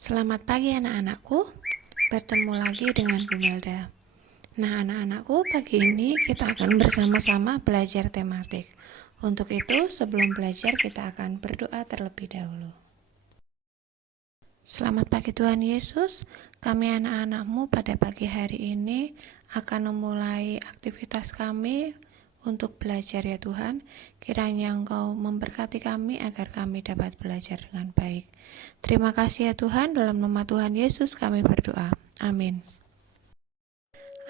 Selamat pagi anak-anakku, bertemu lagi dengan Bu Melda. Nah anak-anakku, pagi ini kita akan bersama-sama belajar tematik. Untuk itu, sebelum belajar kita akan berdoa terlebih dahulu. Selamat pagi Tuhan Yesus, kami anak-anakmu pada pagi hari ini akan memulai aktivitas kami untuk belajar ya Tuhan. Kiranya Engkau memberkati kami agar kami dapat belajar dengan baik. Terima kasih ya Tuhan, dalam nama Tuhan Yesus kami berdoa. Amin.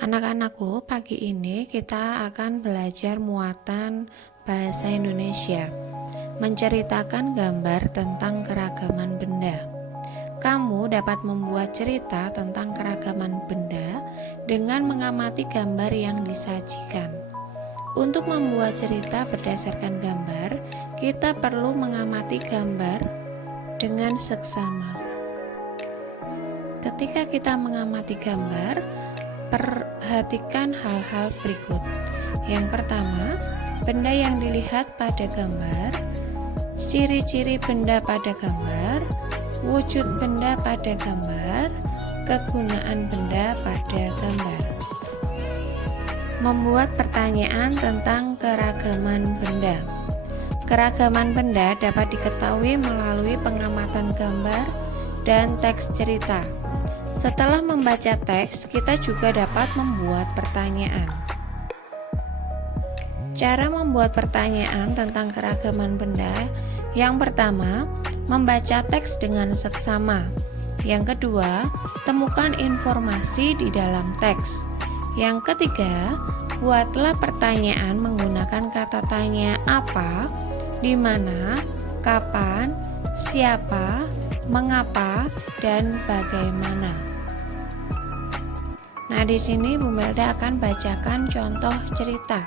Anak-anakku, pagi ini kita akan belajar muatan bahasa Indonesia, menceritakan gambar tentang keragaman benda. Kamu dapat membuat cerita tentang keragaman benda dengan mengamati gambar yang disajikan. Untuk membuat cerita berdasarkan gambar, kita perlu mengamati gambar dengan seksama. Ketika kita mengamati gambar, perhatikan hal-hal berikut. Yang pertama, benda yang dilihat pada gambar, ciri-ciri benda pada gambar, wujud benda pada gambar, kegunaan benda pada gambar. Membuat pertanyaan tentang keragaman benda. Keragaman benda dapat diketahui melalui pengamatan gambar dan teks cerita. Setelah membaca teks, kita juga dapat membuat pertanyaan. Cara membuat pertanyaan tentang keragaman benda, yang pertama, membaca teks dengan seksama. Yang kedua, temukan informasi di dalam teks. Yang ketiga, buatlah pertanyaan menggunakan kata tanya apa, di mana, kapan, siapa, mengapa, dan bagaimana. Nah, di sini Bu Melda akan bacakan contoh cerita.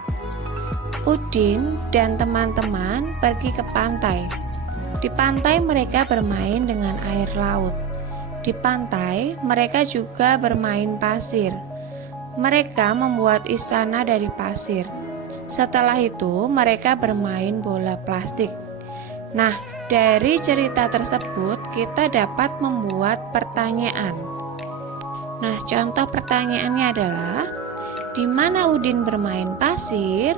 Udin dan teman-teman pergi ke pantai. Di pantai mereka bermain dengan air laut. Di pantai mereka juga bermain pasir. Mereka membuat istana dari pasir. Setelah itu mereka bermain bola plastik. Nah, dari cerita tersebut kita dapat membuat pertanyaan. Nah, contoh pertanyaannya adalah, di mana Udin bermain pasir?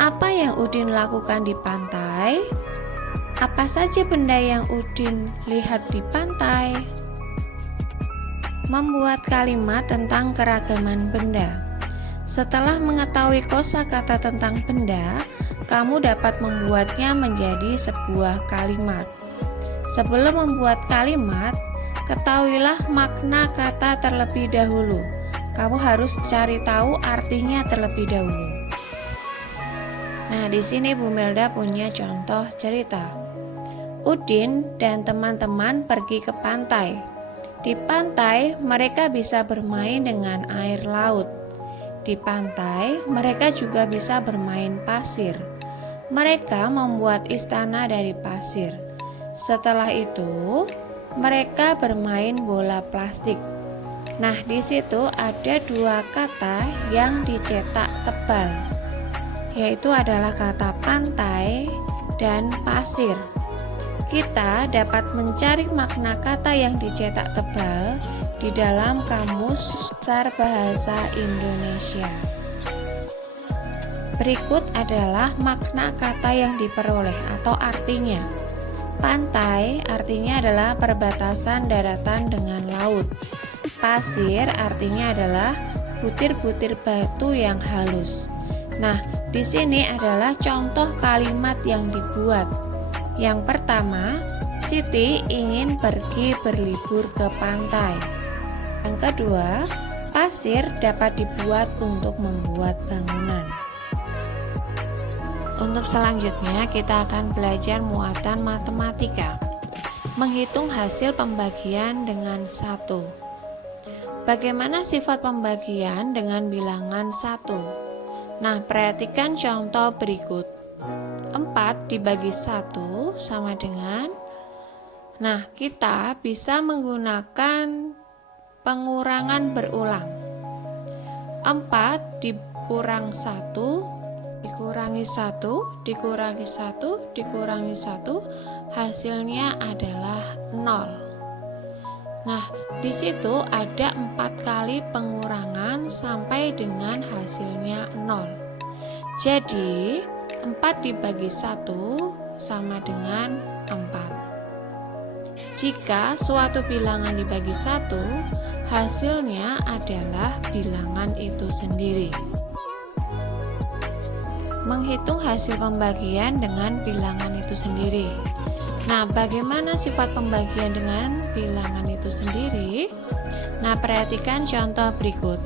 Apa yang Udin lakukan di pantai? Apa saja benda yang Udin lihat di pantai? Membuat kalimat tentang keragaman benda. Setelah mengetahui kosakata tentang benda, kamu dapat membuatnya menjadi sebuah kalimat. Sebelum membuat kalimat, ketahuilah makna kata terlebih dahulu. Kamu harus cari tahu artinya terlebih dahulu. Nah, di sini Bu Melda punya contoh cerita. Udin dan teman-teman pergi ke pantai. Di pantai, mereka bisa bermain dengan air laut. Di pantai, mereka juga bisa bermain pasir. Mereka membuat istana dari pasir. Setelah itu, mereka bermain bola plastik. Nah, di situ ada dua kata yang dicetak tebal, yaitu adalah kata pantai dan pasir. Kita dapat mencari makna kata yang dicetak tebal di dalam Kamus Besar Bahasa Indonesia. Berikut adalah makna kata yang diperoleh atau artinya. Pantai artinya adalah perbatasan daratan dengan laut. Pasir artinya adalah butir-butir batu yang halus. Nah, di sini adalah contoh kalimat yang dibuat. Yang pertama, Siti ingin pergi berlibur ke pantai. Yang kedua, pasir dapat dibuat untuk membuat bangunan. Untuk selanjutnya, kita akan belajar muatan matematika. Menghitung hasil pembagian dengan 1. Bagaimana sifat pembagian dengan bilangan 1? Nah, perhatikan contoh berikut. 4 dibagi 1 sama dengan, nah kita bisa menggunakan pengurangan berulang. 4 dikurang 1 dikurangi 1 dikurangi 1 dikurangi 1, hasilnya adalah 0. Nah, di situ ada 4 kali pengurangan sampai dengan hasilnya 0. Jadi, 4 dibagi 1 sama dengan 4. Jika suatu bilangan dibagi 1, hasilnya adalah bilangan itu sendiri. Menghitung hasil pembagian dengan bilangan itu sendiri. Nah, bagaimana sifat pembagian dengan bilangan itu sendiri? Nah, perhatikan contoh berikut.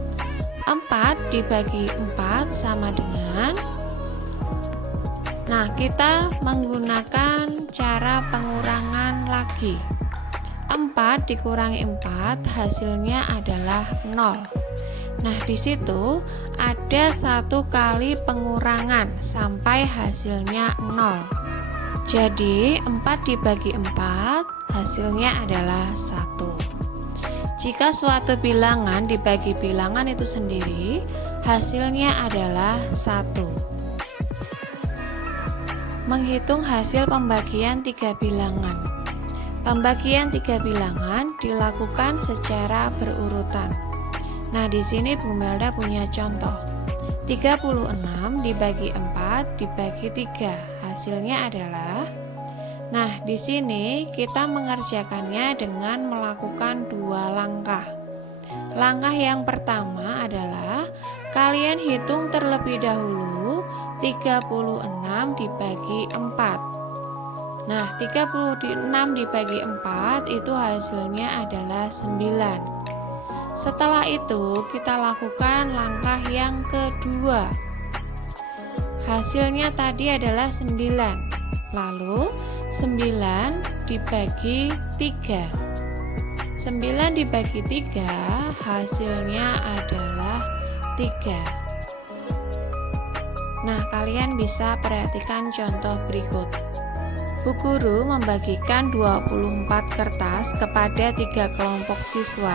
4 dibagi 4 sama dengan, nah, kita menggunakan cara pengurangan lagi. 4 dikurangi 4 hasilnya adalah 0. Nah, di situ ada 1 kali pengurangan sampai hasilnya 0. Jadi 4 dibagi 4 hasilnya adalah 1. Jika suatu bilangan dibagi bilangan itu sendiri, hasilnya adalah 1. Menghitung hasil pembagian 3 bilangan. Pembagian 3 bilangan dilakukan secara berurutan. Nah, di sini Bu Melda punya contoh. 36 dibagi 4 dibagi 3. Hasilnya adalah, nah, di sini kita mengerjakannya dengan melakukan 2 langkah. Langkah yang pertama adalah kalian hitung terlebih dahulu 36 dibagi 4. Nah, 36 dibagi 4 itu hasilnya adalah 9. Setelah itu kita lakukan langkah yang kedua. Hasilnya tadi adalah 9. Lalu 9 dibagi 3. 9 dibagi 3 hasilnya adalah 3. Nah, kalian bisa perhatikan contoh berikut. Bu Guru membagikan 24 kertas kepada 3 kelompok siswa.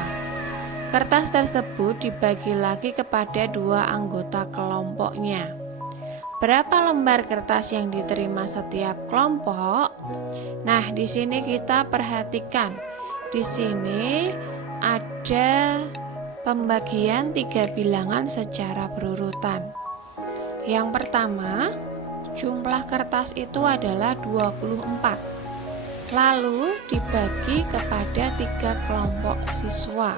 Kertas tersebut dibagi lagi kepada 2 anggota kelompoknya. Berapa lembar kertas yang diterima setiap kelompok? Nah, di sini kita perhatikan. Di sini ada pembagian 3 bilangan secara berurutan. Yang pertama, jumlah kertas itu adalah 24. Lalu dibagi kepada 3 kelompok siswa.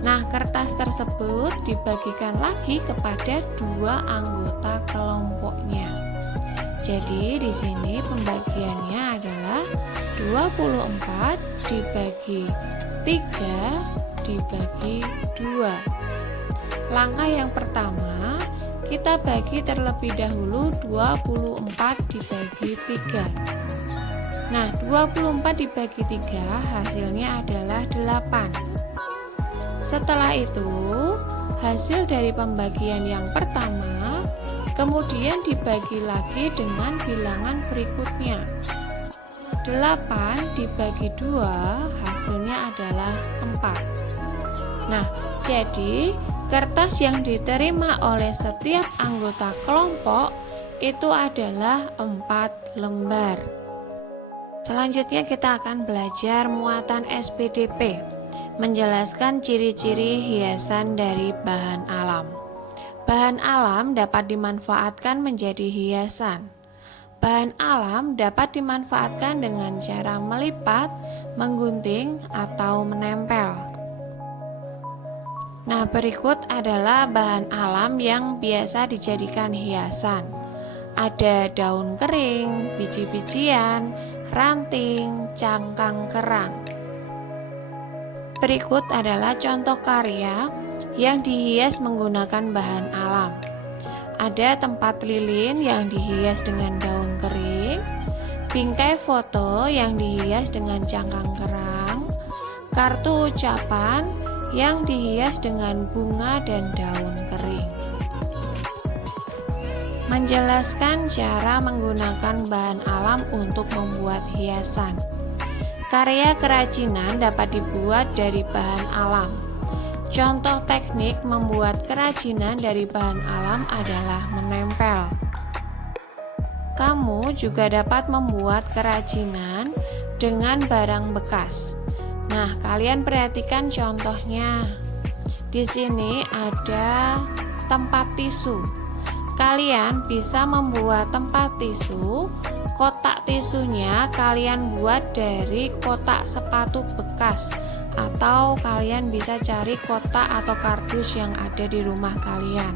Nah, kertas tersebut dibagikan lagi kepada 2 anggota kelompoknya. Jadi, di sini pembagiannya adalah 24 dibagi 3 dibagi 2. Langkah yang pertama, kita bagi terlebih dahulu 24 dibagi 3. Nah, 24 dibagi 3 hasilnya adalah 8. Setelah itu, hasil dari pembagian yang pertama kemudian dibagi lagi dengan bilangan berikutnya. 8 dibagi 2 hasilnya adalah 4. Nah, jadi kertas yang diterima oleh setiap anggota kelompok itu adalah 4 lembar. Selanjutnya kita akan belajar muatan SPDP, menjelaskan ciri-ciri hiasan dari bahan alam. Bahan alam dapat dimanfaatkan menjadi hiasan. Bahan alam dapat dimanfaatkan dengan cara melipat, menggunting, atau menempel. Nah, berikut adalah bahan alam yang biasa dijadikan hiasan. Ada daun kering, biji-bijian, ranting, cangkang kerang. Berikut adalah contoh karya yang dihias menggunakan bahan alam. Ada tempat lilin yang dihias dengan daun kering, bingkai foto yang dihias dengan cangkang kerang, kartu ucapan yang dihias dengan bunga dan daun kering. Menjelaskan cara menggunakan bahan alam untuk membuat hiasan. Karya kerajinan dapat dibuat dari bahan alam. Contoh teknik membuat kerajinan dari bahan alam adalah menempel. Kamu juga dapat membuat kerajinan dengan barang bekas. Nah, kalian perhatikan contohnya. Di sini ada tempat tisu. Kalian bisa membuat tempat tisu. Kotak tisunya kalian buat dari kotak sepatu bekas, atau kalian bisa cari kotak atau kardus yang ada di rumah kalian.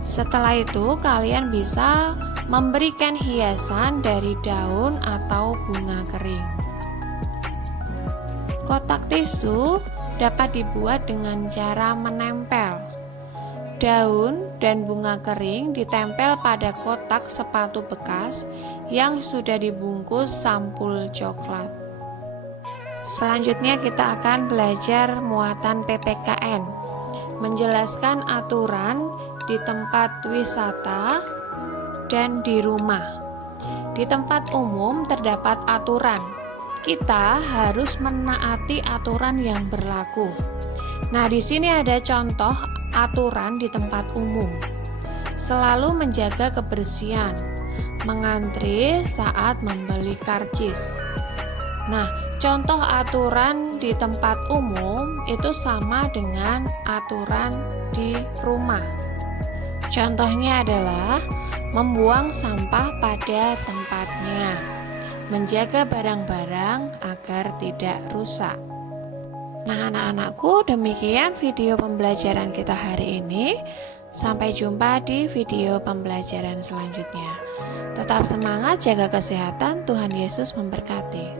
Setelah itu, kalian bisa memberikan hiasan dari daun atau bunga kering. Kotak tisu dapat dibuat dengan cara menempel. Daun dan bunga kering ditempel pada kotak sepatu bekas yang sudah dibungkus sampul coklat. Selanjutnya kita akan belajar muatan PPKN, menjelaskan aturan di tempat wisata dan di rumah. Di tempat umum terdapat aturan. Kita harus menaati aturan yang berlaku. Nah, di sini ada contoh aturan di tempat umum. Selalu menjaga kebersihan, mengantri saat membeli karcis. Nah, contoh aturan di tempat umum itu sama dengan aturan di rumah. Contohnya adalah membuang sampah pada tempatnya, menjaga barang-barang agar tidak rusak. Nah, anak-anakku, demikian video pembelajaran kita hari ini. Sampai jumpa di video pembelajaran selanjutnya. Tetap semangat, jaga kesehatan. Tuhan Yesus memberkati.